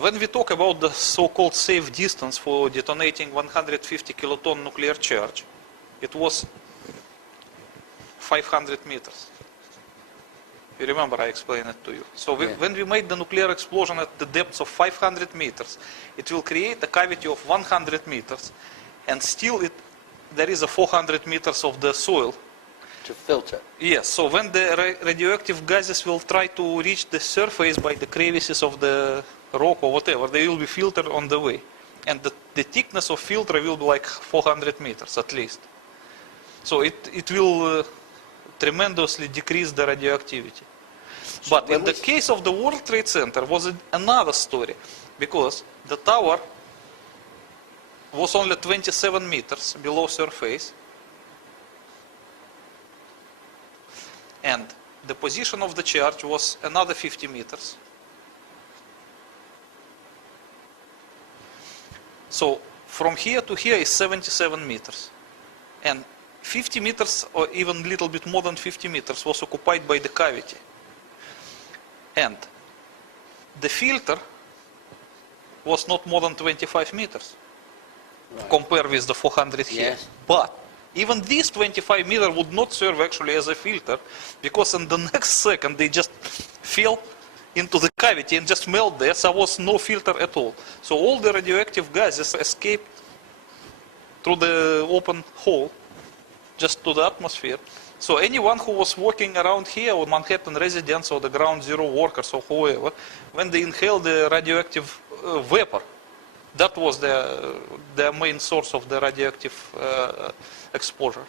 When we talk about the so-called safe distance for detonating 150 kiloton nuclear charge, it was 500 meters. You remember I explained it to you. So when we made the nuclear explosion at the depth of 500 meters, it will create a cavity of 100 meters, and still there is a 400 meters of the soil. To filter. Yes, so when the radioactive gases will try to reach the surface by the crevices of the rock or whatever, they will be filtered on the way. And the thickness of filter will be like 400 meters at least. So it will tremendously decrease the radioactivity. So but in the case of the World Trade Center was another story, because the tower was only 27 meters below surface, and the position of the charge was another 50 meters. So from here to here is 77 meters. And 50 meters, or even a little bit more than 50 meters, was occupied by the cavity. And the filter was not more than 25 meters, compared with the 400 here. Yes. But even this 25 meter would not serve actually as a filter, because in the next second they just fell into the cavity and just melt there, so there was no filter at all. So all the radioactive gases escaped through the open hole, just to the atmosphere. So anyone who was walking around here, or Manhattan residents, or the ground zero workers, or whoever, when they inhaled the radioactive vapor, that was their main source of the radioactive exposure.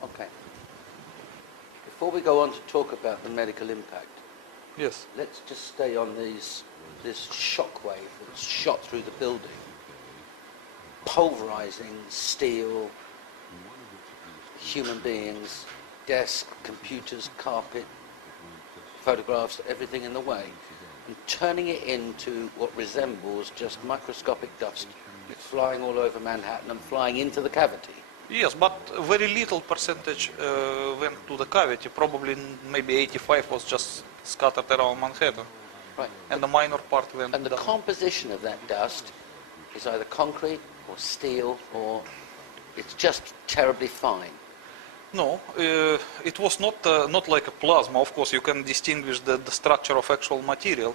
Okay. Before we go on to talk about the medical impact, Yes. let's just stay on this shockwave that's shot through the building, pulverizing steel, human beings, desks, computers, carpet, photographs, everything in the way, and turning it into what resembles just microscopic dust, flying all over Manhattan and flying into the cavity. Yes, but very little percentage went to the cavity. Probably maybe 85 was just scattered around Manhattan. Right. And the minor part went And the down. composition of that dust is either concrete or steel, or it's just terribly fine. No, it was not like a plasma. Of course, you can distinguish the structure of actual material.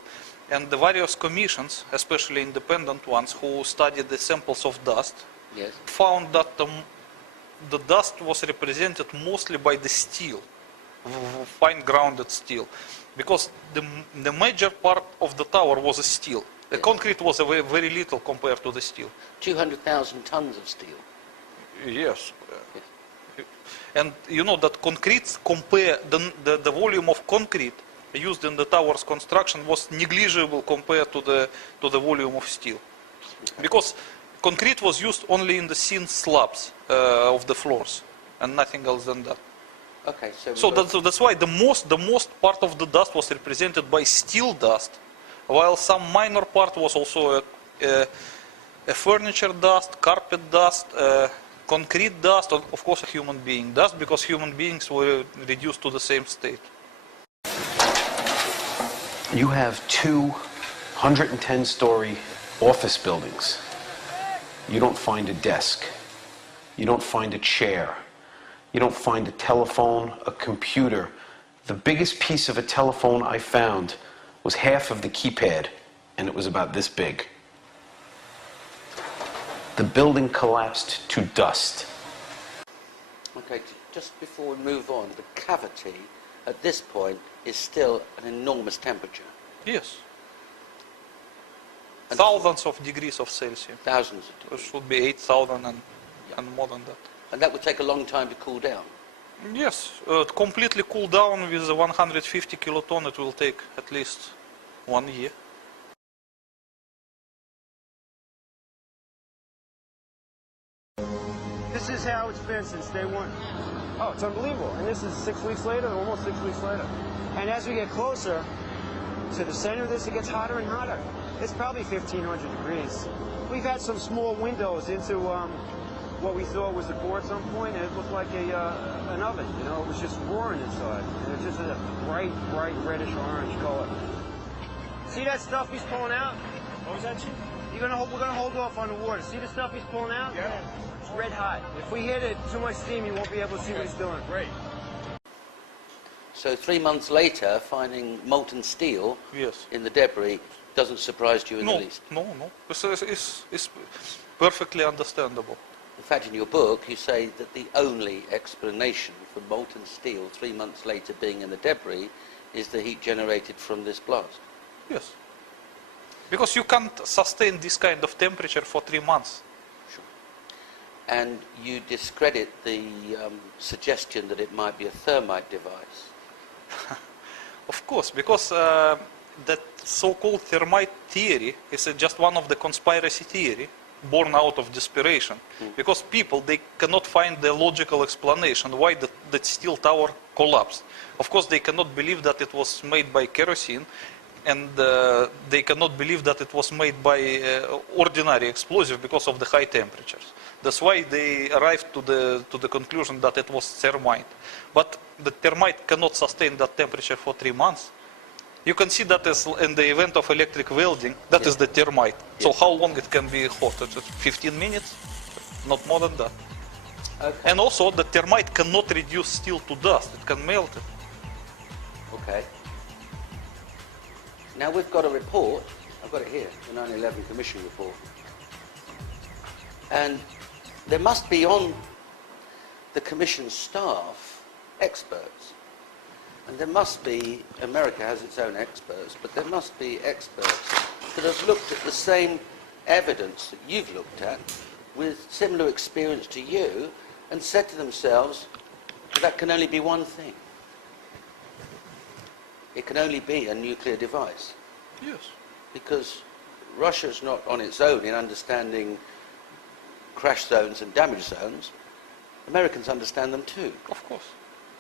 And the various commissions, especially independent ones, who studied the samples of dust, Yes. found that the dust was represented mostly by the steel, fine grounded steel, because the major part of the tower was a steel. The concrete was a very little compared to the steel. 200,000 tons of steel. Yes. And you know that concrete, compare the volume of concrete used in the tower's construction was negligible compared to the volume of steel, because concrete was used only in the thin slabs of the floors, and nothing else than that. Okay, So that's why the most part of the dust was represented by steel dust, while some minor part was also a furniture dust, carpet dust, concrete dust, and of course a human being dust, because human beings were reduced to the same state. You have 210-story office buildings. You don't find a desk. You don't find a chair. You don't find a telephone, a computer. The biggest piece of a telephone I found was half of the keypad, and it was about this big. The building collapsed to dust. Okay, just before we move on, the cavity at this point is still an enormous temperature. Yes. And Thousands of degrees of Celsius. thousands of It degrees. should be 8,000 and more than that. And that would take a long time to cool down. Yes, to completely cool down with the 150 kiloton, it will take at least 1 year. This is how it's been since day one. Oh, it's unbelievable. And this is 6 weeks later, almost 6 weeks later. And as we get closer to the center of this, it gets hotter and hotter. It's probably 1,500 degrees. We've had some small windows into what we thought was a core at some point, and it looked like an oven. You know, it was just roaring inside. And it was just a bright, bright reddish orange color. See that stuff he's pulling out? What was that, Chief? We're gonna hold off on the water. See the stuff he's pulling out? Yeah. It's red hot. If we hit it too much steam, you won't be able to see what he's doing. Great. So 3 months later, finding molten steel Yes. in the debris doesn't surprise you in the No, least. no. It's perfectly understandable. In fact, in your book, you say that the only explanation for molten steel 3 months later being in the debris is the heat generated from this blast. Yes. Because you can't sustain this kind of temperature for 3 months. Sure. And you discredit the suggestion that it might be a thermite device. Of course, because that so-called thermite theory is just one of the conspiracy theory born out of desperation. Because people, they cannot find the logical explanation why that steel tower collapsed. Of course, they cannot believe that it was made by kerosene, and they cannot believe that it was made by ordinary explosive because of the high temperatures. That's why they arrived to the conclusion that it was thermite. But the thermite cannot sustain that temperature for 3 months. You can see that as in the event of electric welding, that is the thermite. So how long it can be hot? 15 minutes? Not more than that. Okay. And also the thermite cannot reduce steel to dust. It can melt it. Okay. Now we've got a report, I've got it here, the 9/11 Commission report. And there must be on the Commission staff experts. And there must be, America has its own experts, but there must be experts that have looked at the same evidence that you've looked at with similar experience to you and said to themselves, that can only be one thing. It can only be a nuclear device. Yes. Because Russia's not on its own in understanding crash zones and damage zones. Americans understand them too. Of course.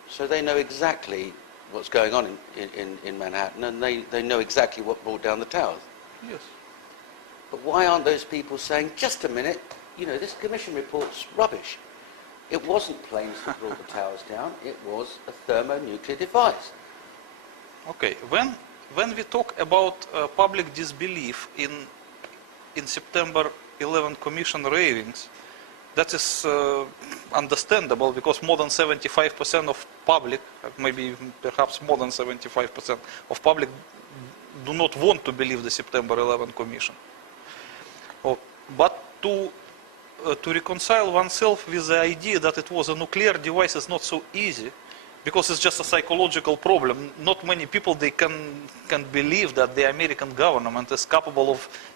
So they know exactly what's going on in Manhattan, and they know exactly what brought down the towers. Yes. But why aren't those people saying, just a minute, you know, this commission report's rubbish. It wasn't planes that brought the towers down, it was a thermonuclear device. Okay, when we talk about public disbelief in September 11 Commission ravings, that is understandable because more than 75% of public, maybe even perhaps more than 75% of public do not want to believe the September 11 Commission. Oh, but to reconcile oneself with the idea that it was a nuclear device is not so easy, because it's just a psychological problem. Not many people, they can believe that the American government is capable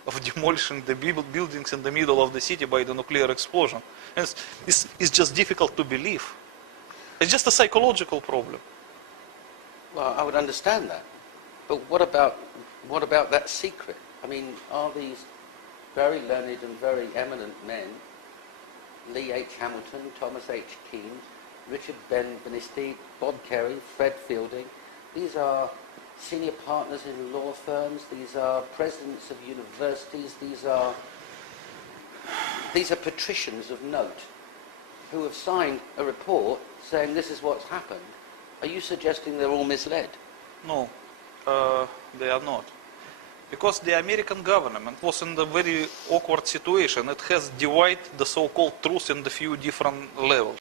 of demolishing the buildings in the middle of the city by the nuclear explosion. And it's just difficult to believe. It's just a psychological problem. Well, I would understand that. But what about that secret? I mean, are these very learned and very eminent men, Lee H. Hamilton, Thomas H. Keane, Richard Benisti, Bob Kerry, Fred Fielding, these are senior partners in law firms, these are presidents of universities, these are patricians of note who have signed a report saying this is what's happened. Are you suggesting they're all misled? No, they are not. Because the American government was in a very awkward situation. It has divided the so-called truth in the few different levels.